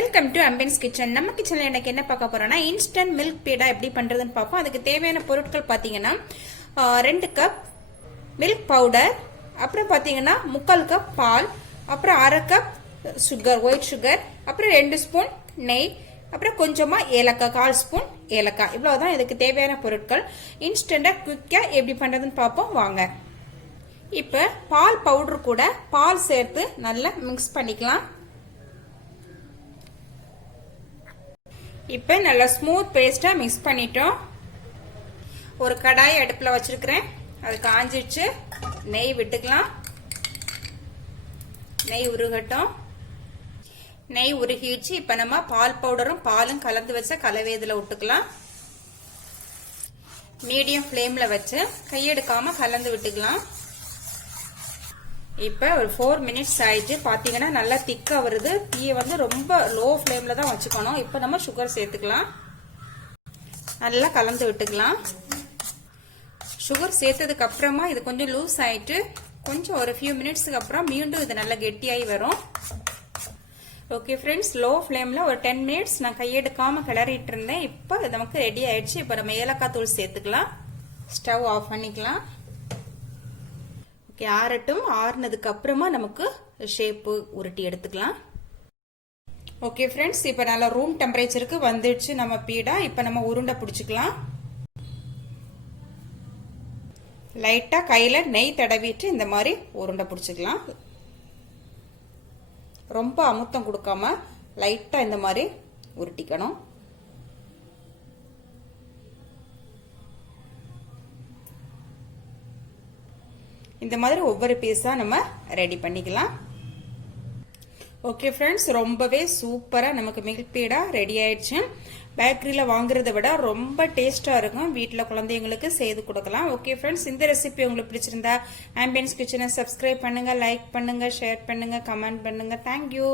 Welcome to ambience kitchen. நம்ம கிச்சன்ல எனக்கு என்ன பார்க்க போறோம்னா இன்ஸ்டன்ட் மில்க் பேடா எப்படி பண்றதுன்னு பார்ப்போம். அதுக்கு தேவையான பொருட்கள் பாத்தீங்கன்னா 2 கப் மில்க் பவுடர், அப்புறம் பாத்தீங்கன்னா 3/4 கப் பால், அப்புறம் 1/2 கப் சுகர், ஒயிட் சுகர், அப்புறம் 2 ஸ்பூன் நெய், அப்புறம் கொஞ்சமா ஏலக்காய், 1/4 ஸ்பூன் ஏலக்காய். இவ்வளவுதான் இதுக்கு தேவையான பொருட்கள். இன்ஸ்டன்டா குயிக்கா எப்படி பண்றதுன்னு பார்ப்போம் வாங்க. இப்ப பால் பவுடர் கூட பால் சேர்த்து நல்லா மிக்ஸ் பண்ணிக்கலாம். இப்ப நல்லா ஸ்மூத் பேஸ்டா மிக்ஸ் பண்ணிட்டோம். ஒரு கடாய் அடுப்புல வச்சிருக்கிறேன், அது காஞ்சிடுச்சு. நெய் விட்டுக்கலாம். நெய் உருகட்டும். நெய் உருகிடுச்சு. இப்ப நம்ம பால் பவுடரும் பாலும் கலந்து வச்ச கலவை இதுல விட்டுக்கலாம். மீடியம் ஃப்ளேம்ல வச்சு கையெடுக்காம கலந்து விட்டுக்கலாம். இப்ப ஒரு 4 மினிட்ஸ் ஆயிடுச்சு. பாத்தீங்கன்னா நல்லா திக்கா வருது. தீயை வந்து ரொம்ப லோ ஃப்ளேம்ல தான் வச்சுக்கணும். இப்ப நம்ம சுகர் சேர்த்துக்கலாம். நல்லா கலந்து விட்டுக்கலாம். சுகர் சேர்த்ததுக்கு அப்புறமா இது கொஞ்சம் லூஸ் ஆயிட்டு கொஞ்சம் ஒரு ஃபியூ மினிட்ஸ்க்கு அப்புறம் மீண்டும் இது நல்லா கெட்டியாகி வரும். ஓகே ஃப்ரெண்ட்ஸ், லோ ஃப்ளேம்ல ஒரு 10 மினிட்ஸ் நான் கையெடுக்காம கிளறிட்டு இருந்தேன். இப்போ இது நமக்கு ரெடி ஆயிடுச்சு. இப்போ நம்ம ஏலக்காய் தூள் சேர்த்துக்கலாம். ஸ்டவ் ஆஃப் பண்ணிக்கலாம். ஆறட்டும். ஆறுனதுக்கு அப்புறமா நமக்கு ஷேப்பு உருட்டி எடுத்துக்கலாம். ஓகே ஃப்ரெண்ட்ஸ், இப்ப நல்லா ரூம் டெம்பரேச்சருக்கு வந்துடுச்சு நம்ம பீடா. இப்ப நம்ம உருண்டை பிடிச்சுக்கலாம். லைட்டா கையில நெய் தடவிட்டு இந்த மாதிரி உருண்டை பிடிச்சுக்கலாம். ரொம்ப அமுத்தம் கொடுக்காம லைட்டா இந்த மாதிரி உருட்டிக்கணும். இந்த மாதிரி ஒவ்வொரு பீஸா நம்ம ரெடி பண்ணிக்கலாம். ஓகே ஃப்ரெண்ட்ஸ், ரொம்பவே சூப்பரா நமக்கு மில்க் பேடா ரெடி ஆயிடுச்சு. பேக்கரியில வாங்குறதை விட ரொம்ப டேஸ்டா இருக்கும். வீட்டுல குழந்தைங்களுக்கு செய்து கொடுக்கலாம். ஓகே ஃப்ரெண்ட்ஸ், இந்த ரெசிபி உங்களுக்கு பிடிச்சிருந்தா ஆம்பியன்ஸ் கிச்சனை சப்ஸ்கிரைப் பண்ணுங்க, லைக் பண்ணுங்க, ஷேர் பண்ணுங்க, கமெண்ட் பண்ணுங்க. தேங்க்யூ.